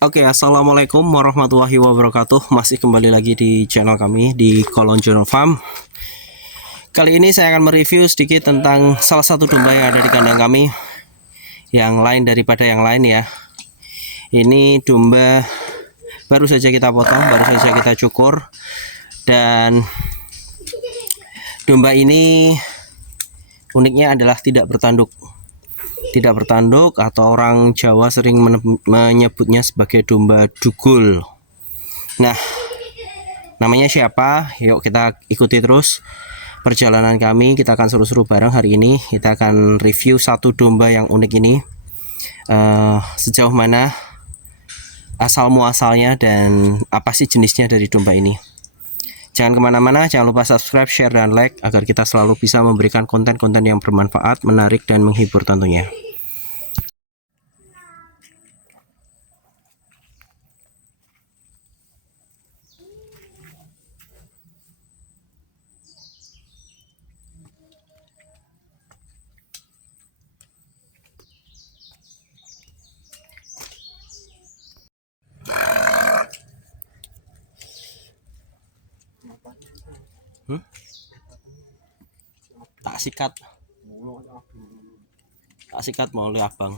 Oke, assalamualaikum warahmatullahi wabarakatuh. Masih kembali lagi di channel kami di Kolon Journal Farm. Kali ini saya akan mereview sedikit tentang salah satu domba yang ada di kandang kami, yang lain daripada yang lain ya. Ini domba baru saja kita potong, baru saja kita cukur, dan domba ini uniknya adalah tidak bertanduk. Tidak bertanduk atau orang Jawa sering menyebutnya sebagai domba dugul. Nah, namanya siapa? Yuk kita ikuti terus perjalanan kami. Kita akan seru-seru bareng hari ini. Kita akan review satu domba yang unik ini. Sejauh mana asal muasalnya dan apa sih jenisnya dari domba ini. Jangan kemana-mana, jangan lupa subscribe, share, dan like agar kita selalu bisa memberikan konten-konten yang bermanfaat, menarik, dan menghibur tentunya. Tak sikat mau oleh abang.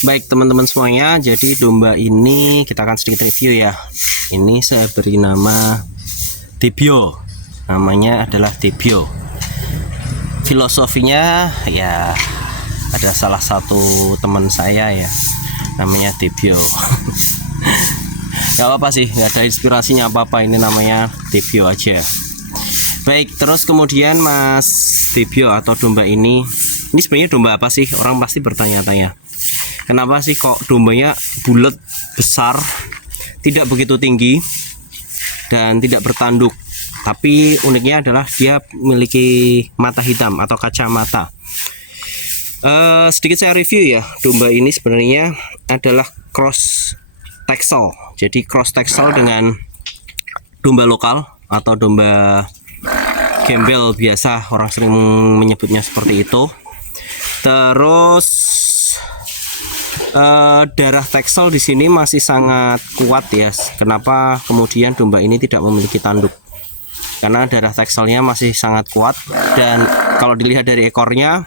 Baik teman-teman semuanya, jadi domba ini kita akan sedikit review ya. Ini saya beri nama Debio. Namanya adalah Debio. Filosofinya ya ada salah satu teman saya ya, namanya Debio. Gak apa-apa sih, nggak ada inspirasinya apa-apa, ini namanya Debio aja. Baik, terus kemudian Mas Debio atau domba ini sebenarnya domba apa sih? Orang pasti bertanya-tanya. Kenapa sih kok dombanya bulat, besar, tidak begitu tinggi, dan tidak bertanduk. Tapi uniknya adalah dia memiliki mata hitam atau kacamata. Sedikit saya review ya. Domba ini sebenarnya adalah cross Texel. Jadi cross Texel dengan domba lokal atau domba gembel biasa, orang sering menyebutnya seperti itu. Terus darah Texel di sini masih sangat kuat ya. Kenapa kemudian domba ini tidak memiliki tanduk? Karena darah Texelnya masih sangat kuat, dan kalau dilihat dari ekornya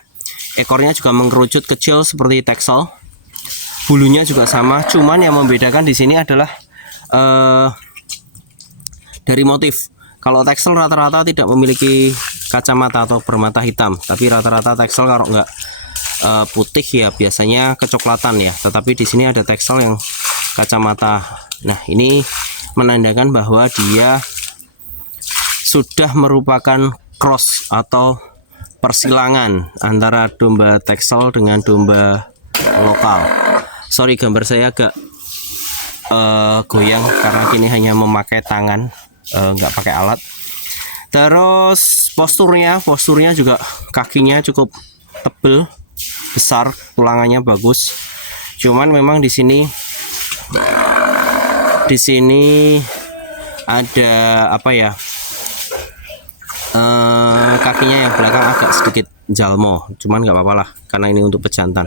juga mengerucut kecil seperti Texel. Bulunya juga sama, cuman yang membedakan di sini adalah dari motif. Kalau Texel rata-rata tidak memiliki kacamata atau bermata hitam, tapi rata-rata Texel kalau nggak putih ya biasanya kecoklatan ya. Tetapi di sini ada Texel yang kacamata. Nah, ini menandakan bahwa dia sudah merupakan cross atau persilangan antara domba Texel dengan domba lokal. Sorry, gambar saya agak goyang karena kini hanya memakai tangan, nggak pakai alat. Terus posturnya juga kakinya cukup tebal, besar, tulangannya bagus. Cuman memang di sini ada apa ya, kakinya yang belakang agak sedikit jalmo, cuman nggak apa-apa lah karena ini untuk pejantan.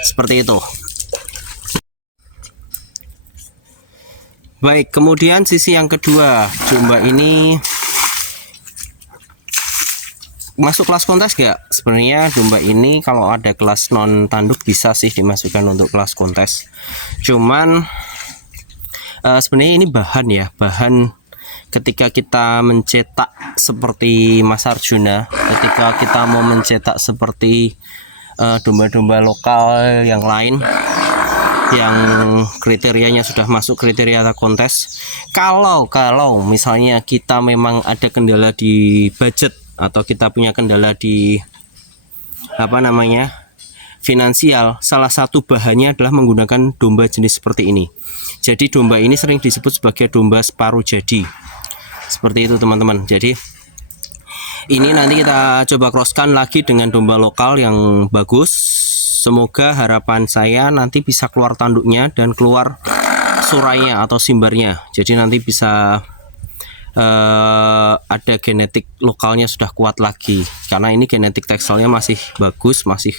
Seperti itu. Baik, kemudian sisi yang kedua, domba ini masuk kelas kontes gak? Sebenarnya domba ini kalau ada kelas non tanduk bisa sih dimasukkan untuk kelas kontes. Cuman sebenarnya ini bahan ya, bahan ketika kita mencetak seperti Mas Arjuna, ketika kita mau mencetak seperti domba-domba lokal yang lain yang kriterianya sudah masuk kriteria kontes, kalau misalnya kita memang ada kendala di budget atau kita punya kendala di finansial, salah satu bahannya adalah menggunakan domba jenis seperti ini. Jadi domba ini sering disebut sebagai domba separuh jadi, seperti itu teman-teman. Jadi ini nanti kita coba crosskan lagi dengan domba lokal yang bagus. Semoga harapan saya nanti bisa keluar tanduknya dan keluar surainya atau simbarnya. Jadi nanti bisa ada genetik lokalnya sudah kuat lagi. Karena ini genetik tekselnya masih bagus, masih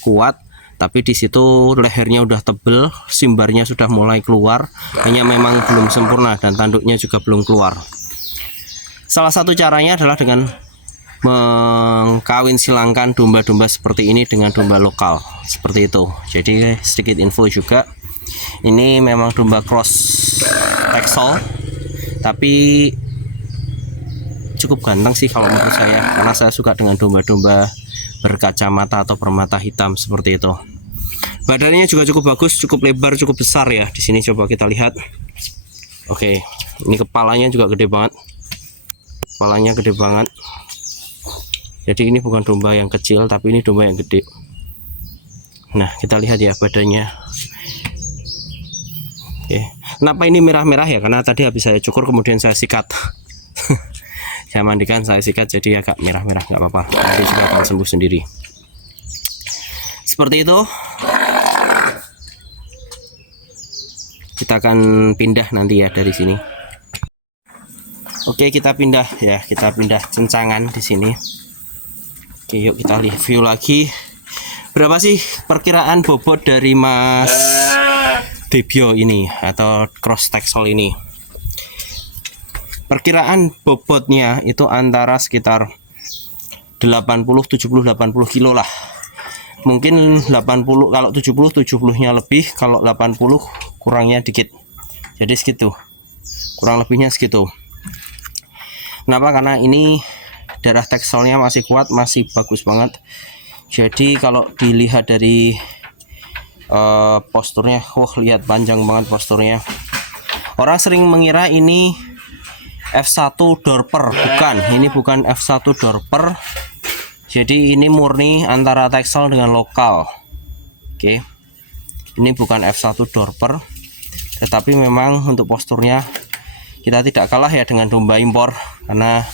kuat. Tapi di situ lehernya udah tebel, simbarnya sudah mulai keluar. Hanya memang belum sempurna dan tanduknya juga belum keluar. Salah satu caranya adalah dengan mengkawin silangkan domba-domba seperti ini dengan domba lokal seperti itu. Jadi sedikit info juga, ini memang domba cross Texel, tapi cukup ganteng sih kalau menurut saya, karena saya suka dengan domba-domba berkacamata atau permata hitam seperti itu. Badannya juga cukup bagus, cukup lebar, cukup besar ya. Di sini coba kita lihat. Oke, ini kepalanya juga gede banget. Kepalanya gede banget. Jadi ini bukan domba yang kecil, tapi ini domba yang gede. Nah, kita lihat ya badannya. Oke. Kenapa ini merah-merah ya? Karena tadi habis saya cukur kemudian saya sikat. Saya mandikan, saya sikat, jadi agak merah-merah, nggak apa-apa. Nanti juga akan sembuh sendiri. Seperti itu. Kita akan pindah nanti ya dari sini. Oke, kita pindah ya, kita pindah cencangan di sini. Oke, yuk kita review lagi. Berapa sih perkiraan bobot dari Mas Debio ini atau cross Texel ini? Perkiraan bobotnya itu antara sekitar 80 kilo lah. Mungkin 80, kalau 70-nya lebih, kalau 80 kurangnya dikit. Jadi segitu. Kurang lebihnya segitu. Kenapa? Karena ini darah Texelnya masih kuat, masih bagus banget. Jadi kalau dilihat dari posturnya, lihat panjang banget posturnya. Orang sering mengira ini F1 Dorper, bukan. Ini bukan F1 Dorper. Jadi ini murni antara Texel dengan lokal. Oke. Ini bukan F1 Dorper, tetapi memang untuk posturnya kita tidak kalah ya dengan domba impor, karena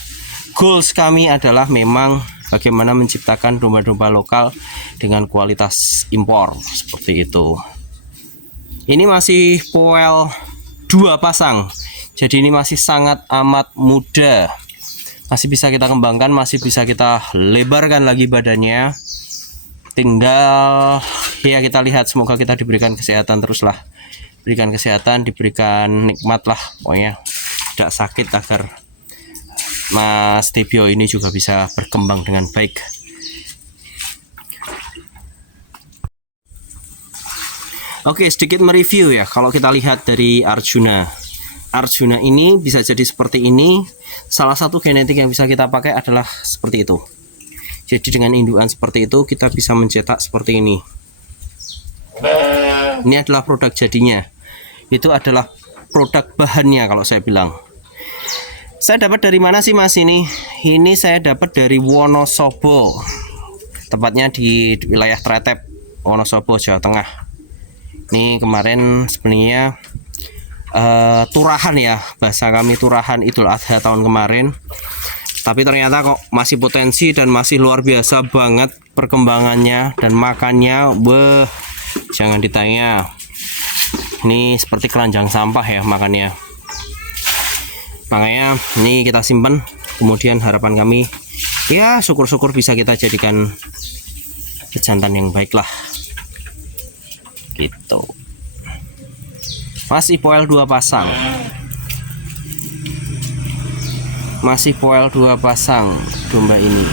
goals kami adalah memang bagaimana menciptakan domba-domba lokal dengan kualitas impor seperti itu. Ini masih poel 2 pasang, jadi ini masih sangat amat muda, masih bisa kita kembangkan, masih bisa kita lebarkan lagi badannya. Tinggal ya kita lihat, semoga kita diberikan kesehatan teruslah, berikan kesehatan, diberikan nikmat lah pokoknya, tidak sakit, agar Mas Debio ini juga bisa berkembang dengan baik. Oke, sedikit mereview ya. Kalau kita lihat dari Arjuna ini bisa jadi seperti ini. Salah satu genetik yang bisa kita pakai adalah seperti itu. Jadi dengan indukan seperti itu kita bisa mencetak seperti ini. Ini adalah produk jadinya. Itu adalah produk bahannya kalau saya bilang. Saya dapat dari mana sih Mas ini? Ini saya dapat dari Wonosobo. Tepatnya di wilayah Tretep, Wonosobo, Jawa Tengah. Ini kemarin sebenarnya turahan ya, bahasa kami turahan Idul Adha tahun kemarin. Tapi ternyata kok masih potensi dan masih luar biasa banget perkembangannya dan makannya. Jangan ditanya. Ini seperti keranjang sampah ya makannya. Makanya ini kita simpan, kemudian harapan kami ya syukur-syukur bisa kita jadikan pejantan yang baik lah gitu. Masih poel 2 pasang, masih poel 2 pasang domba ini.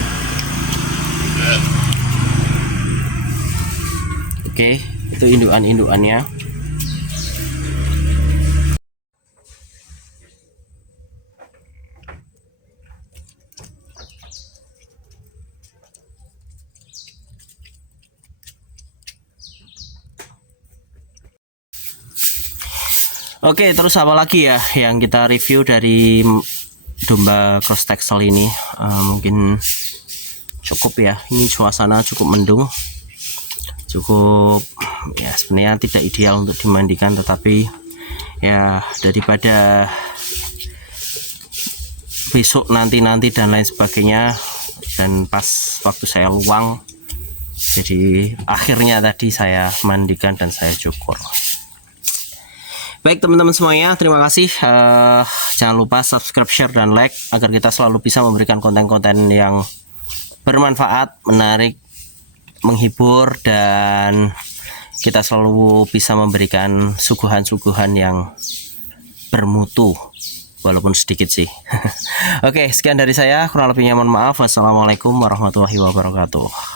Oke, itu indukan-indukannya. Oke, terus apa lagi ya yang kita review dari domba cross texel ini? Mungkin cukup ya. Ini suasana cukup mendung, cukup ya, sebenarnya tidak ideal untuk dimandikan, tetapi ya daripada besok nanti dan lain sebagainya, dan pas waktu saya luang, jadi akhirnya tadi saya mandikan dan saya cukur. Baik teman-teman semuanya, terima kasih. Jangan lupa subscribe, share, dan like agar kita selalu bisa memberikan konten-konten yang bermanfaat, menarik, menghibur, dan kita selalu bisa memberikan suguhan-suguhan yang bermutu, walaupun sedikit sih. Oke, sekian dari saya, kurang lebihnya mohon maaf. Wassalamualaikum warahmatullahi wabarakatuh.